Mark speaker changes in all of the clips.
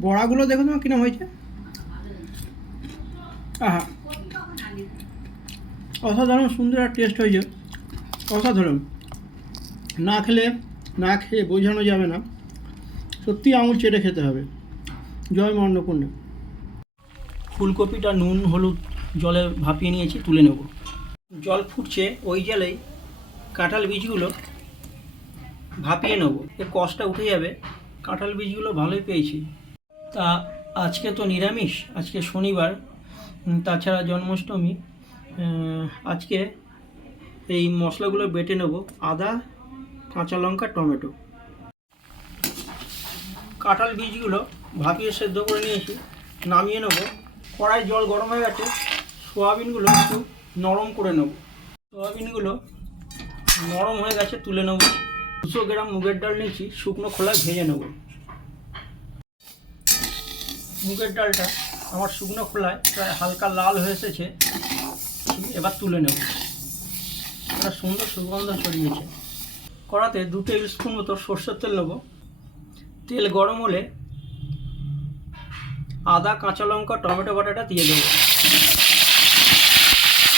Speaker 1: বড়াগুলো দেখো তোমার কিরম হয়েছে? আহা। অসাধারণ, সুন্দর আর টেস্ট হয়েছে। অসাধারণ। না খেলে, না খেয়ে বোঝানো যাবে না। সত্যি আঙুল চেটে খেতে হবে। জয় মা ফুলকপিটা নুন, হলুদ, জলে ভাপিয়ে নিয়েছি, তুলে নেব। জল ফুটছে, ওই জলেই কাঁঠাল বীজগুলো ভাপিয়ে নেব। এর কষটা উঠে যাবে। কাঁঠাল বীজগুলো ভালোই পেয়েছি। তা আজকে তো নিরামিষ, আজকে শনিবার তাছাড়া জন্মাষ্টমী আজকে এই মশলাগুলো বেটে নেব, আদা, কাঁচা লঙ্কা, টমেটো। কাঁঠাল বীজগুলো ভাপিয়ে সেদ্ধ করে নিয়েছি, নামিয়ে নেব। কড়াই জল গরম হয়ে গেছে, সোয়াবিনগুলো একটু নরম করে নেব। সোয়াবিনগুলো নরম হয়ে গেছে, তুলে নেব। দুশো গ্রাম মুগের ডাল নিয়েছি, শুকনো খোলায় ভেজে নেব। মুগের ডালটা আমার শুকনো খোলায় প্রায় হালকা লাল হয়ে এসেছে। এবার তুলে নেব। একটা সুন্দর সুগন্ধ ছড়িয়েছে। কড়াতে দু টেবিল স্পুন মতো সর্ষের তেল নেব। তেল গরম হলে আদা, কাঁচা লঙ্কা, টমেটো বাটাটা দিয়ে দেবো।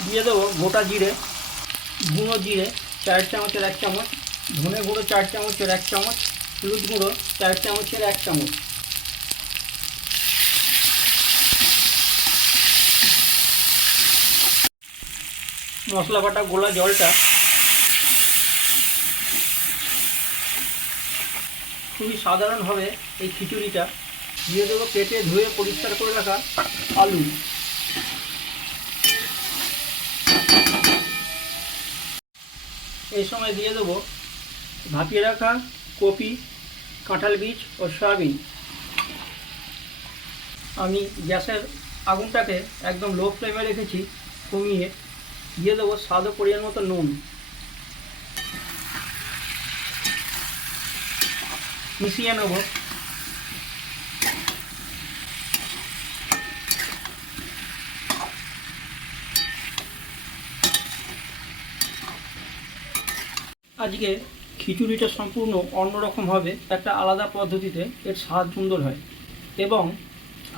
Speaker 1: দিয়ে দেবো গোটা জিরে, গুঁড়ো জিরে চার চামচের এক চামচ, ধনে গুঁড়ো চার চামচের এক চামচ, হলুদ গুঁড়ো চার চামচের এক চামচ। মশলা বাটা গোলা জলটা। খুবই সাধারণভাবে এই খিচুড়িটা। দিয়ে দেবো কেটে ধুয়ে পরিষ্কার করে রাখা আলু। এই সময় দিয়ে দেবো ভাপিয়ে রাখা কপি, কাঁঠাল বীজ ও সয়াবিন। আমি গ্যাসের আগুনটাকে একদম লো ফ্লেমে রেখেছি, কমিয়ে দিয়ে দেবো স্বাদ পরিমাণ মতো নুন। মিশিয়ে নেব। আজকে খিচুড়িটা সম্পূর্ণ অন্যরকম হবে, একটা আলাদা পদ্ধতিতে, এর স্বাদ সুন্দর হয়। এবং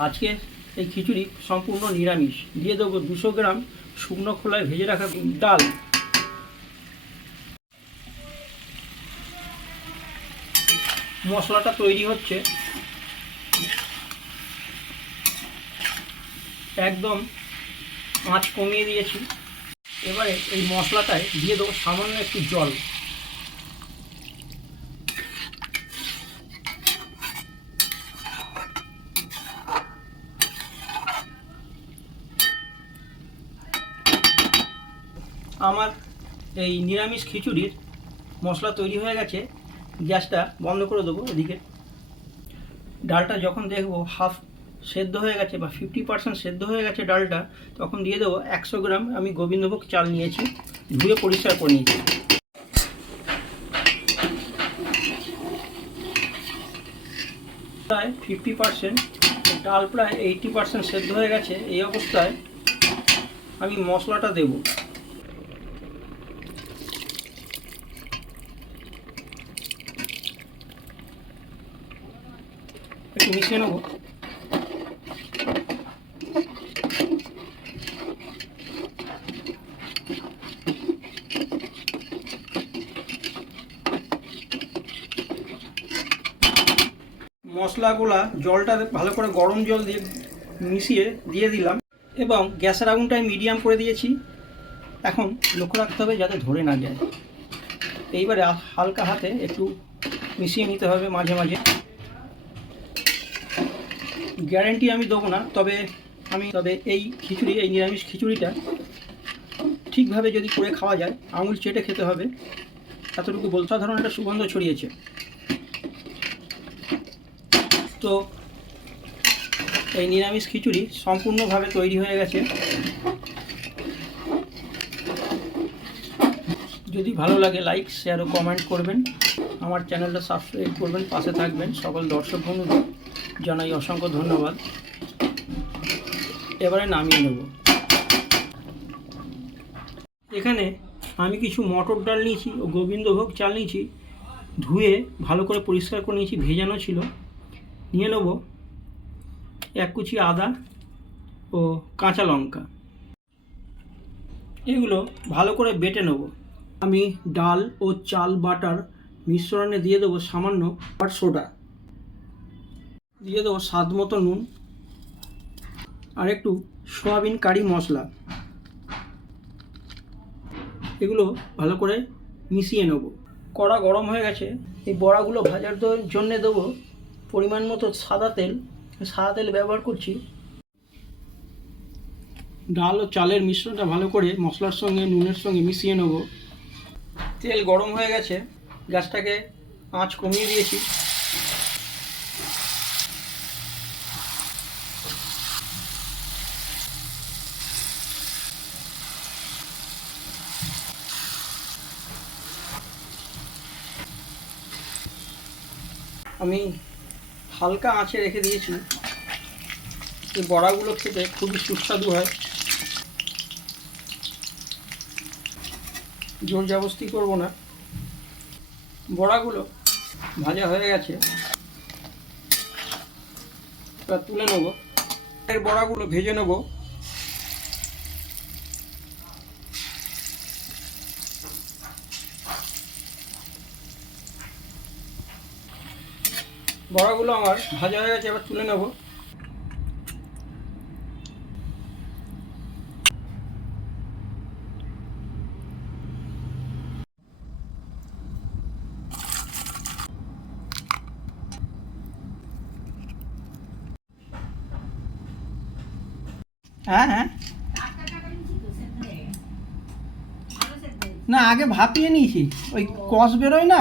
Speaker 1: আজকে এই খিচুড়ি সম্পূর্ণ নিরামিষ। দিয়ে দেবো দুশো গ্রাম শুকনো খোলায় ভেজে রাখা ডাল। মশলাটা তৈরি হচ্ছে। একদম আঁচ কমিয়ে দিয়েছি। এবারে এই মশলাটায় দিয়ে দেবো সামান্য একটু জল। আমার এই নিরামিষ খিচুড়ির মশলা তৈরি হয়ে গেছে, গ্যাসটা বন্ধ করে দেবো এদিকে। ডালটা যখন দেখব হাফ সেদ্ধ হয়ে গেছে বা ফিফটি পার্সেন্ট সেদ্ধ হয়ে গেছে ডালটা, তখন দিয়ে দেবো একশো গ্রাম আমি গোবিন্দভোগ চাল নিয়েছি, ধুয়ে পরিষ্কার করে নিয়েছি। প্রায় ফিফটি পার্সেন্ট ডাল প্রায় এইটি পার্সেন্ট সেদ্ধ হয়ে গেছে, এই অবস্থায় আমি মশলাটা দেবো। একটু মিশিয়ে নেব। মশলাগুলা জলটা ভালো করে গরম জল দিয়ে মিশিয়ে দিয়ে দিলাম এবং গ্যাসের আগুনটা মিডিয়াম করে দিয়েছি। এখন লক্ষ্য রাখতে হবে যাতে ধরে না যায়। এইবারে হালকা হাতে একটু মিশিয়ে নিতে হবে মাঝে মাঝে। গ্যারেন্টি আমি দেবো না, তবে আমি তবে এই খিচুড়ি, এই নিরামিষ খিচুড়িটা ঠিকভাবে যদি করে খাওয়া যায়, আঙুল চেটে খেতে হবে। এতটুকু বল সাধারণ একটা সুগন্ধ ছড়িয়েছে। তো এই নিরামিষ খিচুড়ি সম্পূর্ণভাবে তৈরি হয়ে গেছে। যদি ভালো লাগে লাইক শেয়ার ও কমেন্ট করবেন। আমার চ্যানেলটা সাবস্ক্রাইব করবেন, পাশে থাকবেন সকল দর্শক বন্ধুদের জানাই অসংখ্য ধন্যবাদ। এবারে নামিয়ে নেব। এখানে আমি কিছু মটর ডাল নিয়েছি ও গোবিন্দভোগ চাল নিয়েছি। ধুয়ে ভালো করে পরিষ্কার করে নিয়েছি, ভেজানো ছিল। নিয়ে নেব এক কুচি আদা ও কাঁচা লঙ্কা। এগুলো ভালো করে বেটে নেব। আমি ডাল ও চাল বাটার মিশ্রণে দিয়ে দেবো সামান্য আর সোডা দিয়ে দেবো স্বাদ মতো নুন আর একটু সয়াবিন কারি মশলা। এগুলো ভালো করে মিশিয়ে নেব। কড়া গরম হয়ে গেছে। এই বড়াগুলো ভাজার জন্যে দেবো পরিমাণ মতো সাদা তেল। সাদা তেল ব্যবহার করছি। ডাল ও চালের মিশ্রণটা ভালো করে মশলার সঙ্গে, নুনের সঙ্গে মিশিয়ে নেব। তেল গরম হয়ে গেছে। গ্যাসটাকে আঁচ কমিয়ে দিয়েছি। আমি হালকা আঁচে রেখে দিয়েছি। এই বড়াগুলো খেতে খুবই সুস্বাদু হয়। জোর জবস্তি করব না। বড়াগুলো ভাজা হয়ে গেছে। তুলে নেব। এর বড়াগুলো ভেজে নেব। বড়াগুলো আমার ভাজা হয়ে গেছে, এবার তুলে নেব। হ্যাঁ হ্যাঁ। না, আগে ভাপিয়ে নিয়েছি। ওই কষ বেরোয় না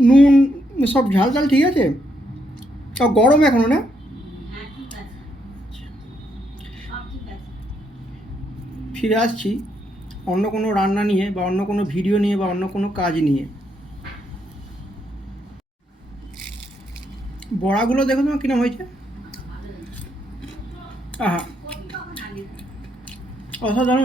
Speaker 1: নুন, সব ঝাল ঝাল, ঠিক আছে? গরম এখনও, না? ফিরে আসছি অন্য কোনো রান্না নিয়ে বা অন্য কোনো ভিডিও নিয়ে বা অন্য কোনো কাজ নিয়ে। বড়াগুলো দেখো তোমার কিরম হয়েছে? আহা। অসাধারণ।